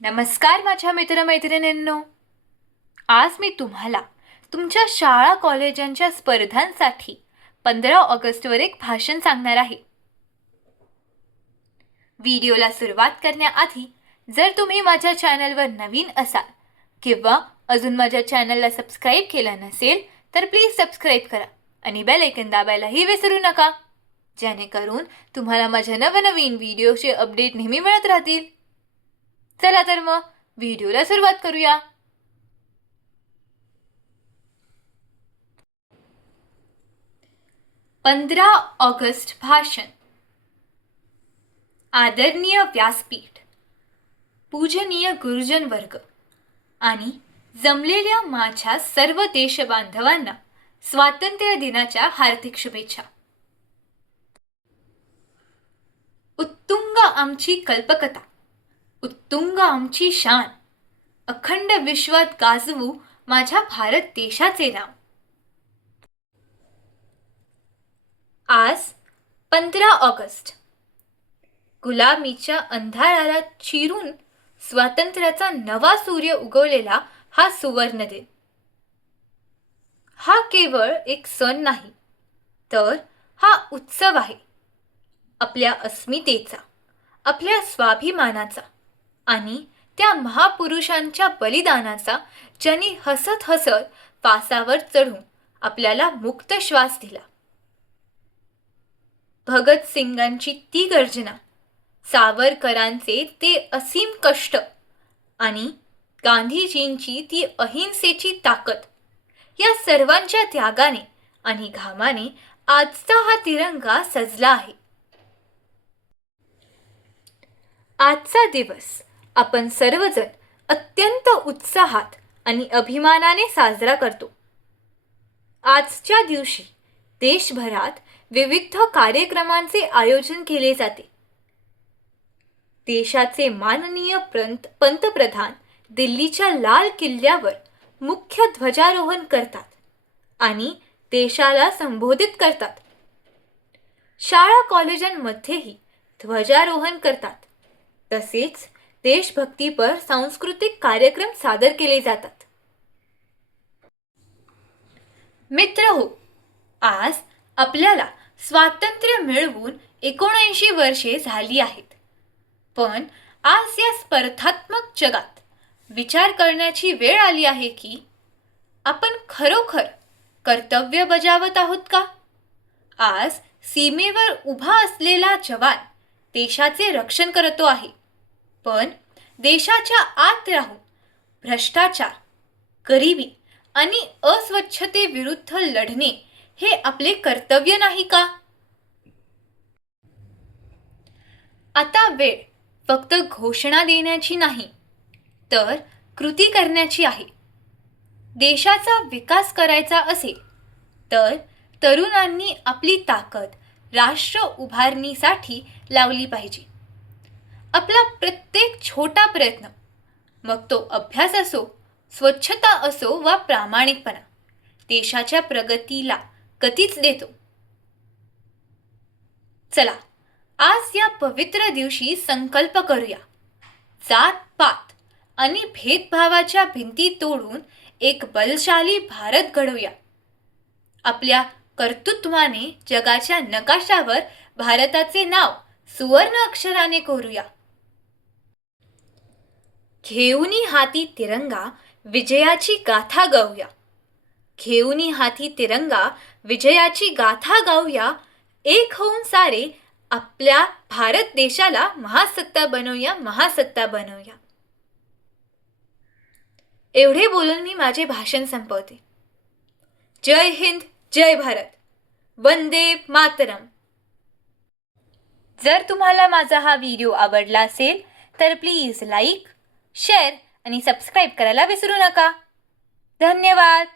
नमस्कार माझ्या मित्रमैत्रिणींनो. आज मी तुम्हाला तुमच्या शाळा कॉलेजांच्या स्पर्धांसाठी 15 ऑगस्टवर एक भाषण सांगणार आहे. व्हिडिओला सुरुवात करण्याआधी जर तुम्ही माझ्या चॅनलवर नवीन असाल किंवा अजून माझ्या चॅनलला सबस्क्राईब केलं नसेल तर प्लीज सबस्क्राईब करा आणि बेल आयकॉन दाबायलाही विसरू नका, जेणेकरून तुम्हाला माझ्या नवनवीन व्हिडिओचे अपडेट नेहमी मिळत राहतील. चला तर मग व्हिडिओला सुरुवात करूया. पंधरा ऑगस्ट भाषण. आदरणीय व्यासपीठ, पूजनीय गुरुजन वर्ग आणि जमलेल्या माझ्या सर्व देशबांधवांना स्वातंत्र्य दिनाच्या हार्दिक शुभेच्छा. उत्तुंग आमची कल्पकता, उत्तुंग आमची शान, अखंड विश्वात गाजवू माझ्या भारत देशाचे नाव. आज 15 ऑगस्ट. गुलामीच्या अंधाराला चिरून स्वातंत्र्याचा नवा सूर्य उगवलेला हा सुवर्ण दिन. हा केवळ एक सण नाही, तर हा उत्सव आहे. आपल्या अस्मितेचा, आपल्या स्वाभिमानाचा आणि त्या महापुरुषांच्या बलिदानाचा, ज्यांनी हसत हसत फासावर चढून आपल्याला मुक्त श्वास दिला. भगत सिंगांची ती गर्जना, सावरकरांचे ते असीम कष्ट आणि गांधीजींची ती अहिंसेची ताकद, या सर्वांच्या त्यागाने आणि घामाने आजचा हा तिरंगा सजला आहे. आजचा दिवस आपण सर्वजण अत्यंत उत्साहात आणि अभिमानाने साजरा करतो. आजच्या दिवशी देशभरात विविध कार्यक्रमांचे आयोजन केले जाते. देशाचे माननीय पंतप्रधान दिल्लीच्या लाल किल्ल्यावर मुख्य ध्वजारोहण करतात आणि देशाला संबोधित करतात. शाळा कॉलेजांमध्येही ध्वजारोहण करतात. तसेच देशभक्तीपर सांस्कृतिक कार्यक्रम सादर केले जातात. मित्रहो, आज आपल्याला स्वातंत्र्य मिळवून 79 वर्षे झाली आहेत. पण आज या स्पर्धात्मक जगात विचार करण्याची वेळ आली आहे की आपण खरोखर कर्तव्य बजावत आहोत का? आज सीमेवर उभा असलेला जवान देशाचे रक्षण करतो आहे, पण देशाच्या आत राहून भ्रष्टाचार, गरिबी आणि अस्वच्छतेविरुद्ध लढणे हे आपले कर्तव्य नाही का? आता वेळ फक्त घोषणा देण्याची नाही, तर कृती करण्याची आहे. देशाचा विकास करायचा असेल तर तरुणांनी आपली ताकद राष्ट्र उभारणीसाठी लावली पाहिजे. आपला प्रत्येक छोटा प्रयत्न, मग तो अभ्यास असो, स्वच्छता असो वा प्रामाणिकपणा, देशाच्या प्रगतीला गतीच देतो. चला, आज या पवित्र दिवशी संकल्प करूया. जात-पात आणि भेदभावाच्या भिंती तोडून एक बलशाली भारत घडवूया. आपल्या कर्तृत्वाने जगाच्या नकाशावर भारताचे नाव सुवर्ण अक्षराने कोरूया. घेऊनी हाती तिरंगा विजयाची गाथा गाऊया. घेऊनी हाती तिरंगा विजयाची गाथा गाऊया. एक होऊन सारे आपल्या भारत देशाला महासत्ता बनवूया, महासत्ता बनवूया. एवढे बोलून मी माझे भाषण संपवते. जय हिंद, जय भारत, वंदे मातरम. जर तुम्हाला माझा हा व्हिडिओ आवडला असेल तर प्लीज लाईक, शेअर आणि सबस्क्राईब करायला विसरू नका. धन्यवाद.